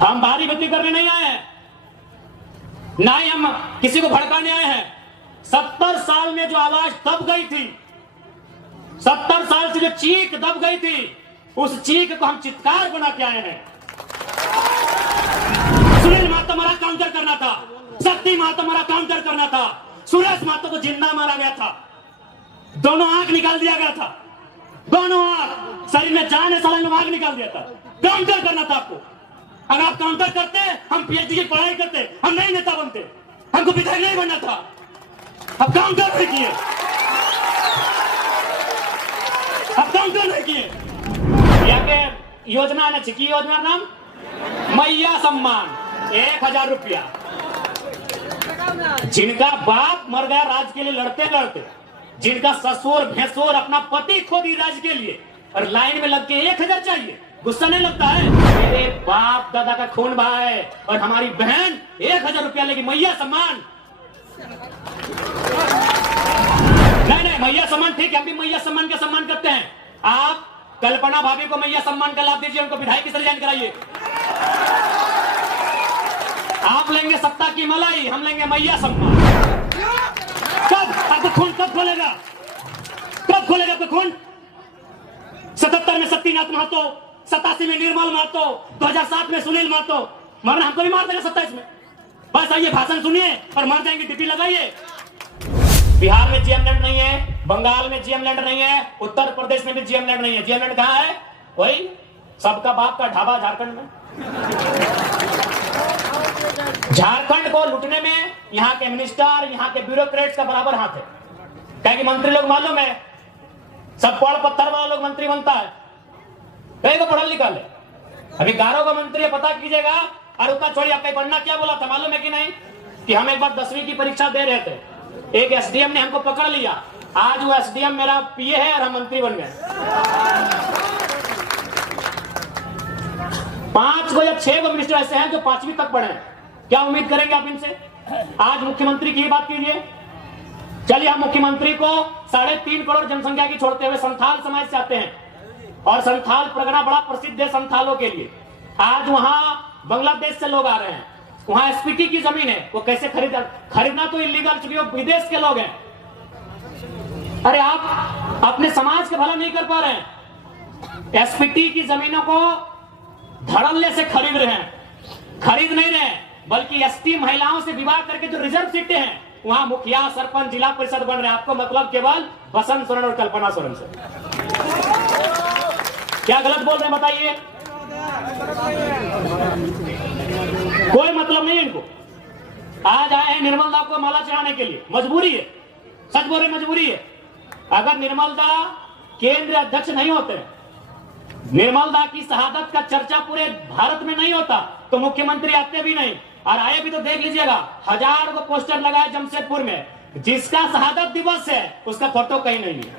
हम भारी भक्ति करने नहीं आए हैं, ना ही हम किसी को भड़काने आए हैं। 70 साल में जो आवाज दब गई थी, 70 साल से जो चीख दब गई थी, उस चीख को हम चित्कार बना के आए हैं। सुनील महतो हमारा काउंटर करना था, शक्ति महतो हमारा काउंटर करना था, सुरेश महतो को जिंदा मारा गया था, दोनों आंख निकाल दिया गया था, दोनों आंख, शरीर में जान है, साल में आंख निकाल दिया था। काउंटर करना था आपको। अगर आप काउंटर करते, हम पीएचडी की पढ़ाई करते, हम नहीं नेता बनते, हमको विधायक नहीं बनना था। अब काउंटर नहीं किए, अब काउंटर नहीं किए। यहाँ के योजना है, चिकी योजना नाम मैया सम्मान 1000 रुपया। जिनका बाप मर गया राज के लिए लड़ते लड़ते, जिनका ससुर भैंसुर अपना पति खो दी राज के लिए, और लाइन में लग के 1000 चाहिए, गुस्सा नहीं लगता है? मेरे बाप दादा का खून बहा है और हमारी बहन 1000 रुपया लेगी मैया सम्मान। नहीं, मैया सम्मान ठीक है, हम भी मैया सम्मान का सम्मान करते हैं। आप कल्पना भाभी को मैया सम्मान का लाभ दीजिए, उनको विधायक की रिजाइन कराइए। आप लेंगे सत्ता की मलाई, हम लेंगे मैया सम्मान। कब आपका खून कब खोलेगा? कब खोलेगा आपका खून? 77 में शक्तिनाथ महतो, 87 में निर्मल महतो, 2007 में सुनील महतो, मरना हमको भी मार देगा 27 में। बस आइए, भाषण सुनिए और मर जाएंगे, ड्यूटी लगाइए। बिहार में जीएम लैंड नहीं है, बंगाल में जीएम लैंड नहीं है, उत्तर प्रदेश में भी जीएम लैंड नहीं है। जीएम लैंड कहाँ है? वही सबका बाप का ढाबा झारखंड में। झारखंड को लूटने में यहाँ के मिनिस्टर, यहाँ के ब्यूरोक्रेट्स का बराबर हाथ है। क्या कि मंत्री लोग मालूम है, सब पढ़ पत्थर वाला लोग मंत्री बनता है, कहीं को पढ़ा लिखा ले। अभी गारो का मंत्री है, पता कीजिएगा। और उतना छोड़िए, आपका पढ़ना क्या बोला था मालूम है कि नहीं? कि हम एक बार 10वीं की परीक्षा दे रहे थे, एक एसडीएम ने हमको पकड़ लिया। आज वो एसडीएम मेरा पीए है और हम मंत्री बन गए। 5 को या 6 को मिनिस्टर ऐसे हैं जो 5वीं तक पढ़े हैं। क्या उम्मीद करेंगे आप इनसे? आज मुख्यमंत्री की बात कीजिए। चलिए, हम मुख्यमंत्री को 3.5 करोड़ जनसंख्या की छोड़ते हुए संथाल समाज से आते हैं, और संथाल परगना बड़ा प्रसिद्ध है संथालों के लिए। आज वहां बांग्लादेश से लोग आ रहे हैं, वहां एसपीटी की जमीन है, वो कैसे खरीदना तो इलीगल, चूंकि वो विदेश के लोग हैं। अरे आप अपने समाज का भला नहीं कर पा रहे हैं, एसपीटी की जमीनों को धड़ल्ले से खरीद रहे हैं। खरीद नहीं रहे, बल्कि एसटी महिलाओं से विवाह करके जो रिजर्व सीटें हैं, वहां मुखिया, सरपंच, जिला परिषद बन रहे हैं। आपको मतलब केवल बसंत सोरेन और कल्पना सोरेन से। क्या गलत बोल रहे हैं बताइए? कोई मतलब नहीं है इनको। आज आए हैं निर्मल दा को माला चढ़ाने के लिए, मजबूरी है, सच बोल रहे, मजबूरी है। अगर निर्मल दा केंद्रीय अध्यक्ष नहीं होते, निर्मल दा की शहादत का चर्चा पूरे भारत में नहीं होता, तो मुख्यमंत्री आते भी नहीं। और आए भी तो देख लीजिएगा, 1000 को पोस्टर लगाए जमशेदपुर में, जिसका शहादत दिवस है उसका फोटो कहीं नहीं है।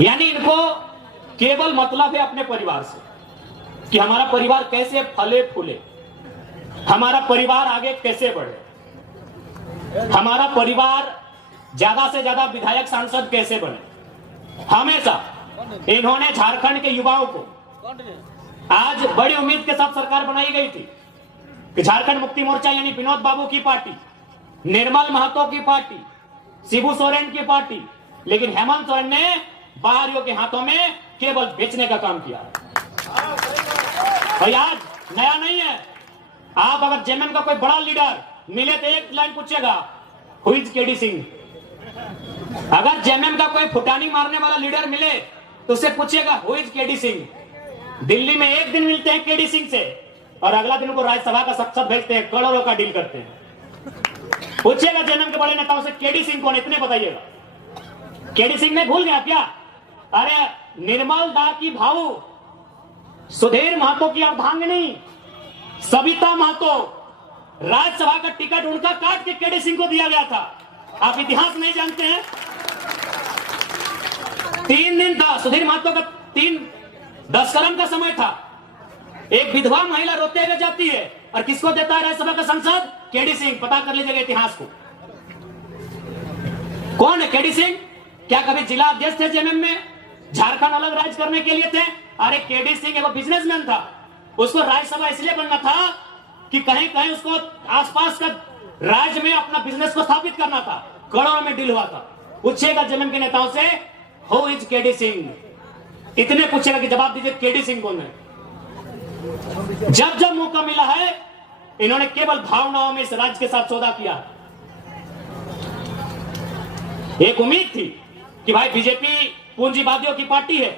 यानी इनको केवल मतलब है अपने परिवार से, कि हमारा परिवार कैसे फले फूले, हमारा परिवार आगे कैसे बढ़े, हमारा परिवार ज्यादा से ज्यादा विधायक सांसद कैसे बने। हमेशा इन्होंने झारखंड के युवाओं को, आज बड़ी उम्मीद के साथ सरकार बनाई गई थी कि झारखंड मुक्ति मोर्चा यानी विनोद बाबू की पार्टी, निर्मल महतो की पार्टी, शिबू सोरेन की पार्टी, लेकिन हेमंत सोरेन ने बाहरियों के हाथों में केवल बेचने का काम किया। और आज नया नहीं है। आप अगर जेएमएम का कोई बड़ा लीडर मिले तो एक लाइन पूछेगा, हु इज केडी सिंह। अगर जेएमएम का कोई फुटानी मारने वाला लीडर मिले तो उससे पूछेगा, who is KD Singh. Delhi में एक दिन मिलते हैं केडी सिंह से, और अगला दिन उनको राज्यसभा का सांसद भेजते हैं, करोड़ों का डील करते हैं। पूछिएगा जेएमएम के बड़े नेताओं से, केडी सिंह कौन, इतने बताइएगा। केडी सिंह ने भूल गया क्या? अरे निर्मल दा की भाऊ, सुधीर महतो की अर्धांगिनी सविता महतो, राज्यसभा का टिकट उनका काट के केडी सिंह को दिया गया था। आप इतिहास नहीं जानते हैं? 3 दिन था सुधीर महतो का, 10 कलम का समय था। एक विधवा महिला रोते हुए जाती है, और किसको देता है राज्यसभा का सांसद? केडी सिंह। पता कर लीजिएगा इतिहास को, कौन है केडी सिंह। क्या कभी जिला अध्यक्ष थे जेएमएम में? झारखंड अलग राज्य करने के लिए थे, अरे केडी सिंह एक बिजनेसमैन था, उसको राज्यसभा इसलिए बनना था कि कहीं कहीं उसको आसपास का राज्य में अपना बिजनेस को स्थापित करना था। करोड़ों में डील हुआ था। पूछेगा जेएमएम के नेताओं से, हु इज केडी सिंह, इतने पूछेगा कि जवाब दीजिए केडी सिंह कौन है। जब जब मौका मिला है इन्होंने केवल भावनाओं में इस राज्य के साथ सौदा किया। एक उम्मीद थी कि भाई बीजेपी पूंजीवादियों की पार्टी है,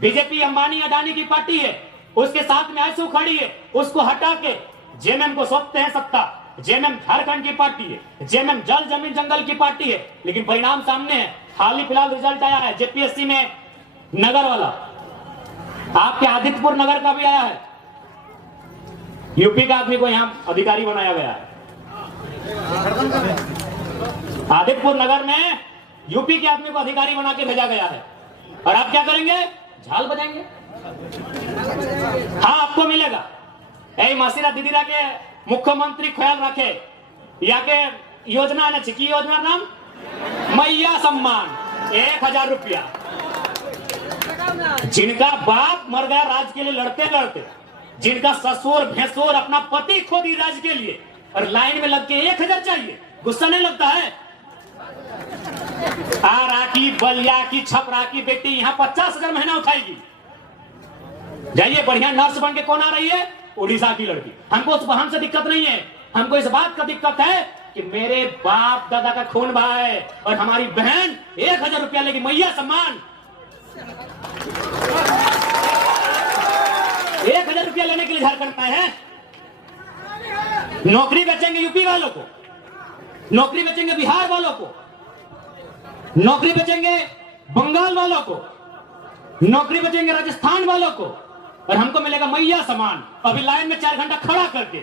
बीजेपी अंबानी अडानी की पार्टी है, उसके साथ में आंसू खड़ी है, उसको हटा के जेएमएम को सौंपते हैं सत्ता। जेएमएम झारखंड की पार्टी है, जेएमएम जल जमीन जंगल की पार्टी है, लेकिन परिणाम सामने है। हाल ही फिलहाल रिजल्ट आया है जेपीएससी में, नगर वाला, आपके आदित्यपुर नगर का भी आया है। यूपी का आदमी को यहां अधिकारी बनाया गया है। आदित्यपुर नगर में यूपी के आदमी को अधिकारी बना के भेजा गया है। और आप क्या करेंगे? झाल बजाएंगे। हाँ, आपको मिलेगा। ऐ मासीरा दीदीरा के मुख्यमंत्री ख्याल रखे, या के योजना ने छिकी योजना नाम मैया सम्मान 1000 रुपया। जिनका बाप मर गया राज के लिए लड़ते लड़ते, जिनका ससुर भैंसुर अपना पति खो दी राज के लिए, और लाइन में लग के 1000 चाहिए, गुस्सा नहीं लगता है? आरा की, बलिया की, छपरा की बेटी यहाँ 50,000 महीना उठाएगी। जाइए, बढ़िया नर्स बन के कौन आ रही है? उड़ीसा की लड़की। हमको उस बहन से दिक्कत नहीं है, हमको इस बात का दिक्कत है कि मेरे बाप दादा का खून बहा है और हमारी बहन 1000 रुपया लेगी, मैया सम्मान। 1000 रुपया लेने के लिए झारखंड में है। नौकरी बेचेंगे यूपी वालों को, नौकरी बेचेंगे बिहार वालों को, नौकरी बेचेंगे बंगाल वालों को, नौकरी बेचेंगे राजस्थान वालों को, और हमको मिलेगा मैया सम्मान। अभी लाइन में 4 घंटा खड़ा करके।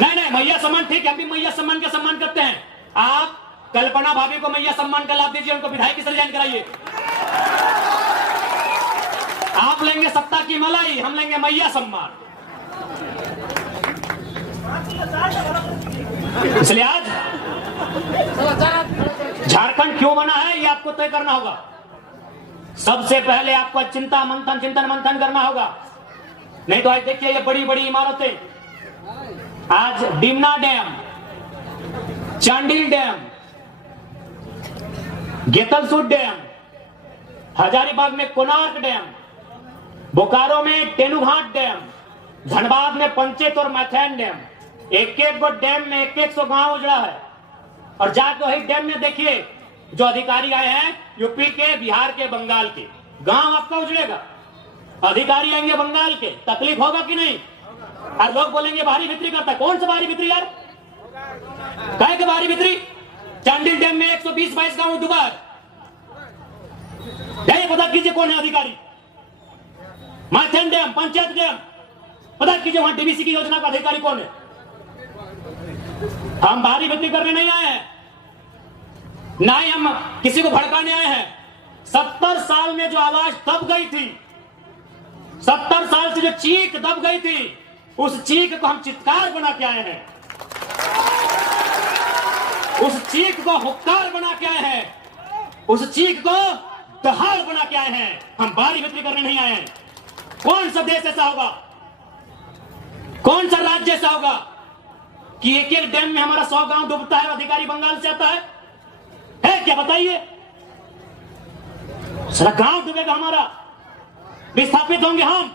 नहीं, मैया सम्मान ठीक है, हम भी मैया सम्मान का सम्मान करते हैं। आप कल्पना भाभी को मैया सम्मान का लाभ दीजिए, उनको विधायक से रिजाइन कराइए। आप लेंगे सत्ता की मलाई, हम लेंगे मैया सम्मान। इसलिए आज झारखंड क्यों बना है ये आपको तय करना होगा। सबसे पहले आपको चिंतन मंथन करना होगा। नहीं तो आज देखिए ये बड़ी बड़ी इमारतें, आज Dimna dam, Chandil dam, Getalsud dam, Hazaribagh में कोणार्क डैम, बोकारो में तेनुघाट डैम, धनबाद में पंचेत और मैथैन डैम, एक एक डैम में 100 गांव उजड़ा है। और जाके वही डैम में देखिए जो अधिकारी आए हैं यूपी के, बिहार के, बंगाल के, गांव आपका उजड़ेगा। अधिकारी आएंगे बंगाल के, तकलीफ होगा कि नहीं? और लोग बोलेंगे बाहरी बिक्री करता है। कौन सा बाहरी बिक्री यार? काहे के बाहरी बिक्री? चांडिल डैम में 120-22 गांव डूबा है। पता कीजिए कौन है अधिकारी। मैथैन डैम, पंचायत डैम, पता कीजिए वहां डीवीसी की योजना का अधिकारी कौन है। हम बाहरी बिक्री करने नहीं आए हैं, ना ही हम किसी को भड़काने आए हैं। 70 साल में जो आवाज दब गई थी, 70 साल से जो चीख दब गई थी, उस चीख को हम चित्कार बना के आए हैं, उस चीख को हुक्कार बना के आए हैं, उस चीख को दहाड़ बना के आए हैं। हम बाहरी बिक्री करने नहीं आए हैं। कौन सा देश ऐसा होगा, कौन सा राज्य ऐसा होगा कि एक एक डैम में हमारा 100 गांव डूबता है, अधिकारी बंगाल से आता है क्या? बताइए। सारा गांव डूबेगा हमारा, विस्थापित होंगे हम,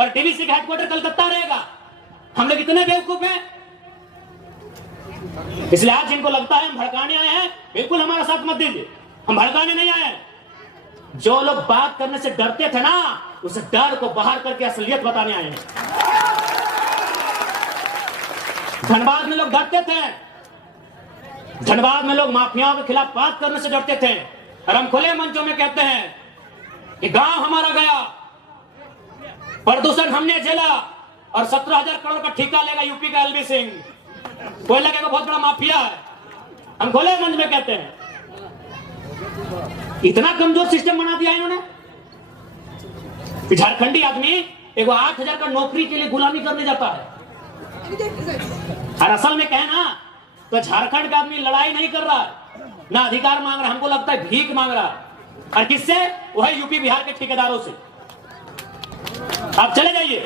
और डीवीसी का हेडक्वार्टर कलकत्ता रहेगा। हम लोग इतने बेवकूफ हैं। इसलिए आज जिनको लगता है हम भड़काने आए हैं, बिल्कुल हमारा साथ मत दीजिए। हम भड़काने नहीं आए हैं। जो लोग बात करने से डरते थे ना, उस डर को बाहर करके असलियत बताने आए हैं। धनबाद में लोग डरते थे, धनबाद में लोग माफियाओं के खिलाफ बात करने से डरते थे, और हम खुले मंचों में कहते हैं कि गांव हमारा गया, प्रदूषण हमने झेला, और 17,000 करोड़ का ठेका लेगा यूपी का एलबी सिंह। कोयला का बहुत बड़ा माफिया है, हम खुले मंच में कहते हैं। इतना कमजोर सिस्टम बना दिया इन्होंने। झारखंडी आदमी एगो 8,000 का नौकरी के लिए गुलामी करने जाता है, और असल में कहे ना तो झारखंड का आदमी लड़ाई नहीं कर रहा है, ना अधिकार मांग रहा है, हमको लगता है भीख मांग रहा है। और किससे? वही यूपी बिहार के ठेकेदारों से। आप चले जाइए,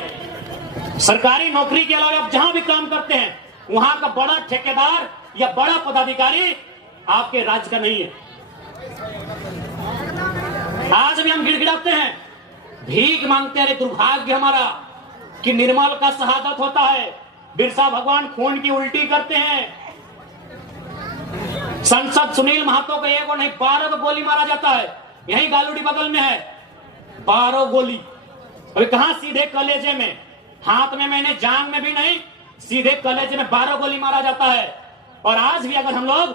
सरकारी नौकरी के अलावा आप जहां भी काम करते हैं वहां का बड़ा ठेकेदार या बड़ा पदाधिकारी आपके राज्य का नहीं है। आज भी हम गिड़गिड़ाते हैं, भीख मांगते हैं। दुर्भाग्य हमारा कि निर्मल का शहादत होता है, बिरसा भगवान खून की उल्टी करते हैं। सांसद सुनील महतो को एक और नहीं 12 को गोली मारा जाता है। यही गालूडी बगल में है, 12 गोली। अभी कहां? सीधे कलेजे में, हाथ में मैंने, जांग में भी नहीं, सीधे कलेजे में 12 गोली मारा जाता है। और आज भी अगर हम लोग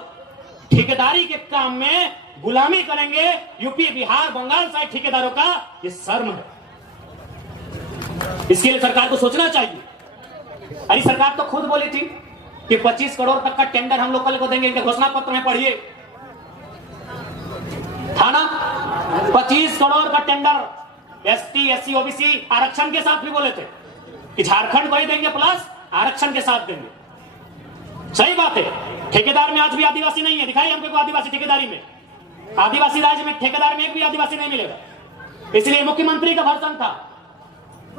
ठेकेदारी के काम में गुलामी करेंगे यूपी बिहार बंगाल साइड ठेकेदारों का, ये शर्म है। इसके लिए सरकार को सोचना चाहिए। अरे सरकार तो खुद बोली थी कि 25 करोड़ तक का टेंडर हम लोग कल को देंगे, इनके घोषणा पत्र में पढ़िए, था ना? 25 करोड़ का टेंडर एसटी एससी ओबीसी आरक्षण के साथ भी बोले थे कि झारखंड को ही देंगे प्लस आरक्षण के साथ देंगे। सही बात है, ठेकेदार में आज भी आदिवासी नहीं है। दिखाई हमको आदिवासी ठेकेदारी में, आदिवासी राज्य में ठेकेदार में एक भी आदिवासी नहीं मिलेगा। इसलिए मुख्यमंत्री का भर्सन था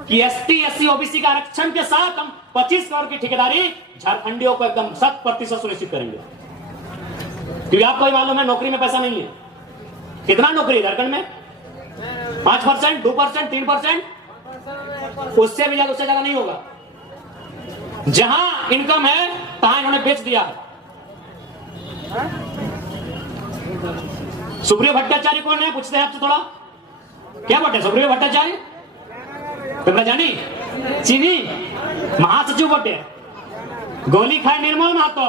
कि एसटी एससी ओबीसी का आरक्षण के साथ हम 25 करोड़ की ठेकेदारी झारखंडियों को एकदम 100% सुनिश्चित करेंगे। क्योंकि आपको ही मालूम है नौकरी में पैसा नहीं है। कितना नौकरी झारखंड में? 5%, 2%, 3%, उससे भी ज्यादा, उससे ज्यादा नहीं होगा। जहां इनकम है तहां इन्होंने बेच दिया है। सुप्रियो भट्टाचार्य कौन है? पूछते हैं आपसे थोड़ा, क्या बोलते हैं सुप्रियो भट्टाचार्य? तो जानी चीनी महासचिव बोटे, गोली खाए निर्मल महतो,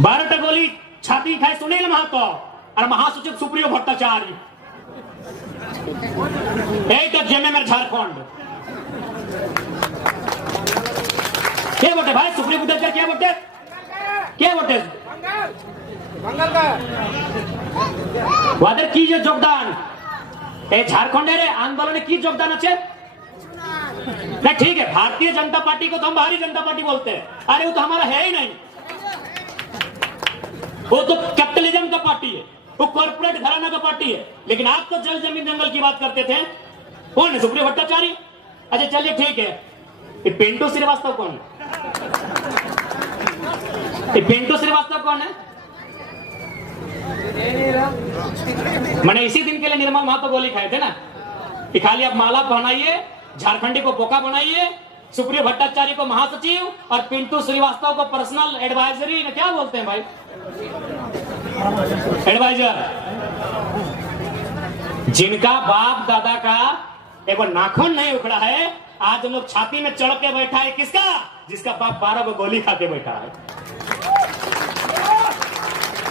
12 गोली छाती खाए सुनील महतो और महासचिव सुप्रियो भट्टाचार्य। एक जेमे में झारखंड क्या बोटे भाई? सुप्रियो भट्टाचार्य क्या बोटे? क्या बोटे? वादर की जो योगदान झारखंडे आंदोलन की योगदान अच्छे नहीं, ठीक है। भारतीय जनता पार्टी को तो हम भारतीय जनता पार्टी बोलते हैं, अरे वो तो हमारा है ही नहीं, वो तो कैपिटलिज्म का पार्टी है, वो कॉर्पोरेट घराना का पार्टी है। लेकिन आप तो जल जमीन जंगल की बात करते थे। कौन है? सुप्रियो भट्टाचार्य। अच्छा चलिए ठीक है, ये पिंटू श्रीवास्तव कौन है? ये पिंटू श्रीवास्तव कौन है? मैंने इसी दिन के लिए निर्मल महतो गोली खाए थे ना कि खाली आप माला पहनाइए, झारखंडी को बोका बनाइए, सुप्रियो भट्टाचार्य को महासचिव और पिंटू श्रीवास्तव को पर्सनल एडवाइजरी, क्या बोलते हैं भाई, एडवाइजर। जिनका बाप दादा का एक नाखून नहीं उखड़ा है, आज हम लोग छाती में चढ़ के बैठा है। किसका? जिसका बाप 12 को गोली खा के बैठा है,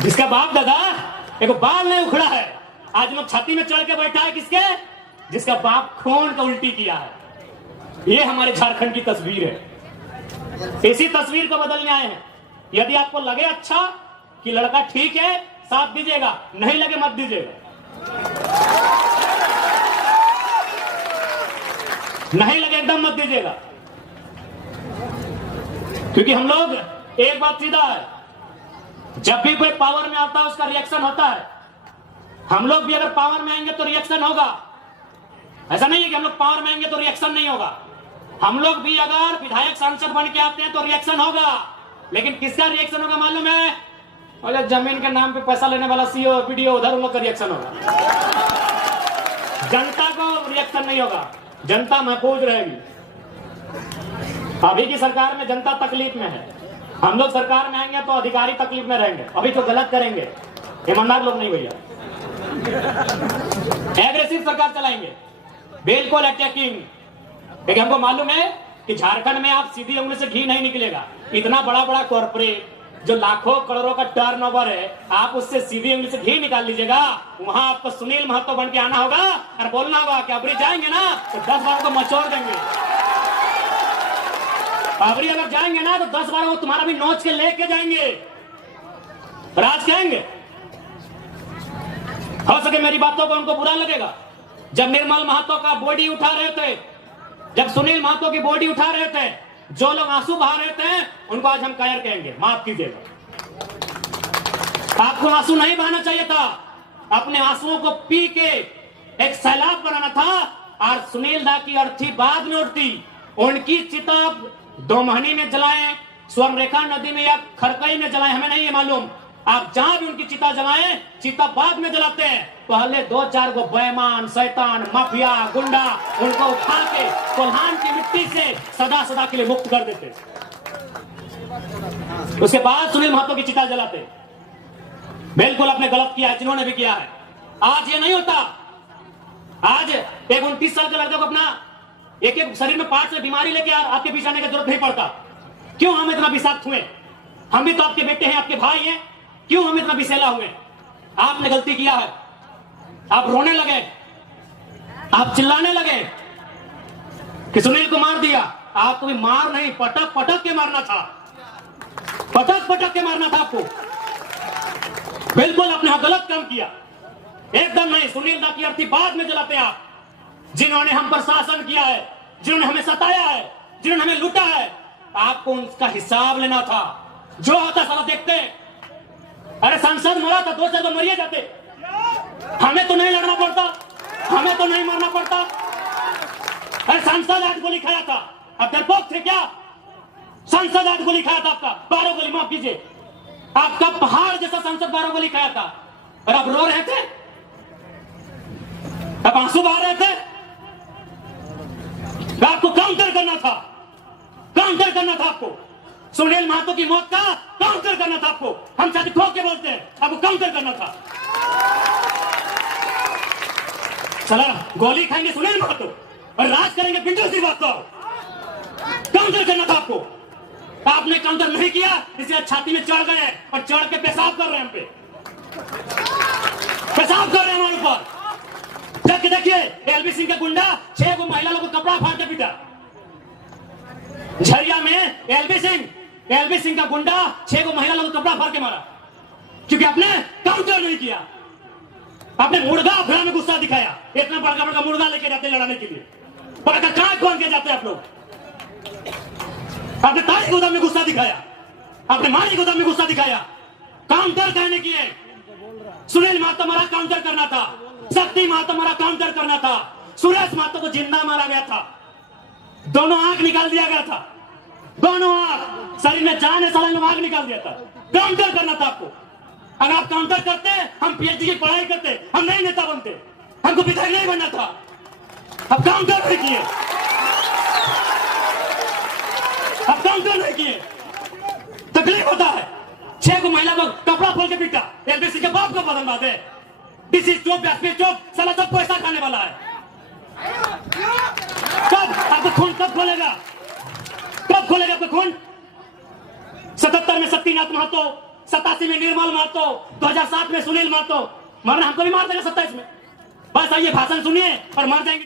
जिसका बाप दादा एक बाल नहीं उखड़ा है, आज लोग छाती में चढ़ के बैठा है। किसके? जिसका बाप खून का उल्टी किया है। ये हमारे झारखंड की तस्वीर है। इसी तस्वीर को बदलने आए हैं। यदि आपको लगे अच्छा कि लड़का ठीक है, साथ दीजिएगा, नहीं लगे मत दीजिएगा। नहीं लगे एकदम मत दीजिएगा। क्योंकि हम लोग एक बात सीधा है, जब भी कोई पावर में आता है उसका रिएक्शन होता है। हम लोग भी अगर पावर में आएंगे तो रिएक्शन होगा। ऐसा नहीं है कि हम लोग पावर में आएंगे तो रिएक्शन नहीं होगा। हम लोग भी अगर विधायक सांसद बन के आते हैं तो रिएक्शन होगा। लेकिन किसका रिएक्शन होगा मालूम है? और जमीन के नाम पे पैसा लेने वाला सीओ वीडियो, उधर उन लोग का रिएक्शन होगा। जनता को रिएक्शन नहीं होगा, जनता महफूज रहेगी। अभी की सरकार में जनता तकलीफ में है। हम लोग सरकार में आएंगे तो अधिकारी तकलीफ में रहेंगे। अभी तो गलत करेंगे, ईमानदार लोग नहीं भैया। एग्रेसिव सरकार चलाएंगे, बिल्कुल अटैकिंग। लेकिन हमको मालूम है कि झारखंड में आप सीधी उंगली से घी नहीं निकलेगा। इतना बड़ा बड़ा कॉर्पोरेट जो लाखों करोड़ों का टर्नओवर है, आप उससे सीधी उंगली से घी निकाल लीजिएगा। वहां आपको सुनील महतो बन के आना होगा और बोलना होगा कि अबरी जाएंगे ना तो 10 बार को मचोड़ देंगे। अबरी अगर जाएंगे ना तो 10 बार वो तुम्हारा भी नोच के लेके जाएंगे, राज कहेंगे। हो सके मेरी बातों को उनको बुरा लगेगा। जब निर्मल महतो का बॉडी उठा रहे थे, जब सुनील महतो की बॉडी उठा रहे थे, जो लोग आंसू बहा रहे थे, उनको आज हम कायर कहेंगे, माफ कीजिएगा। आपको आंसू नहीं बहाना चाहिए था। अपने आंसुओं को पी के एक सैलाब बनाना था, और सुनील दा की अर्थी बाद में उठती। उनकी चिता 2 महीने में जलाएं, स्वर्णरेखा नदी में या खरकई में जलाएं, हमें नहीं है मालूम। आप जहां भी उनकी चिता जलाएं, चिता बाद में जलाते हैं। पहले 2-4 को बेईमान, शैतान, माफिया, गुंडा उनको उठा के कोल्हान की मिट्टी से सदा सदा के लिए मुक्त कर देते। उसके बाद सुनील महतो की चिता जलाते। बिल्कुल आपने गलत किया है, जिन्होंने भी किया है। आज ये नहीं होता। आज एक 29 साल के लड़के को अपना एक शरीर में पार्ट से बीमारी लेके आपके पीछे आने की जरूरत नहीं पड़ता। क्यों हम इतना विषाक्त हुए? हम भी तो आपके बेटे हैं, आपके भाई हैं, क्यों हम इतना विषैला हुए? आपने गलती किया है, आप रोने लगे, आप चिल्लाने लगे कि सुनील को मार दिया। आपको भी मार नहीं, पटक पटक के मारना था, पटक पटक के मारना था आपको। बिल्कुल आपने गलत काम किया, एकदम नहीं। सुनील दा की अर्थी बाद में जलाते आप, जिन्होंने हम पर शासन किया है, जिन्होंने हमें सताया है, जिन्होंने हमें लूटा है। आपको उनका हिसाब लेना था। जो होता सारा देखते। अरे सांसद मरा था, 2 तो मरिए जाते। हमें तो नहीं लड़ना पड़ता, हमें तो नहीं मरना पड़ता। अरे सांसद 8 गोली खाया था, अब डरपोक थे क्या? सांसद 8 गोली खाया था, आपका 12 गोली, माफ कीजिए, आपका पहाड़ जैसा सांसद 12 गोली खाया था, और आप रो रहे थे, अब आंसू बहा रहे थे। आपको काउंटर करना था, काउंटर करना था आपको। सुनील महतो की मौत का काउंटर करना था आपको। हम शायद ठोक के बोलते हैं, आपको काउंटर करना था। चला गोली खाएंगे सुनील महतो और राज करेंगे पिंटू श्रीवास्तव। काउंटर करना था आपको, आपने काउंटर नहीं किया, इसलिए छाती में चढ़ गए और चढ़ के पेशाब कर रहे हैं हम पे, पेशाब कर रहे हैं हमारे ऊपर। जाके देखिए, एलबी सिंह का गुंडा 6 को महिला लोगों को कपड़ा फाड़ के पीटा। झरिया में एलबी सिंह का गुंडा 6 को महिला लोगों को कपड़ा फाड़ के मारा, क्योंकि आपने काउंटर नहीं किया। आपने मुर्गा अफरा में गुस्सा दिखाया। इतना बड़का बड़का मुर्गा लेके जाते लड़ाने के लिए, बड़का कांच बांध के जाते आप लोग। आपने तारी गोदाम में गुस्सा दिखाया, आपने मारी गोदाम में गुस्सा दिखाया। काउंटर कहने किए। सुनील महतो मारा काउंटर करना था, शक्ति महतो मारा काउंटर करना था, सुरेश महतो को जिंदा मारा गया था, दोनों आंख निकाल दिया गया था, दोनों आंख, शरीर में जान है, साला आंख निकाल दिया था। काउंटर करना था आपको। अगर आप काउंटर करते, हम पीएचडी की पढ़ाई करते, हम नहीं नेता बनते, हमको विधायक नहीं बनना था। अब काउंटर नहीं किए, अब काउंटर नहीं किए, तकलीफ होता है। 6 को महिला को कपड़ा खोल के पीटा, एलबीसी के बाप को बदल बात है। डीसी चुप, एसपी चुप, साला सब पैसा खाने वाला है। कब आपका खून कब खोलेगा? कब खोलेगा आपका खून? 77 में शक्तिनाथ महतो, 87 में निर्मल महतो, 2007 में सुनील महतो। मरना हमको भी मार देगा 27 में। बस आइए भाषण सुनिए और मर जाएंगे।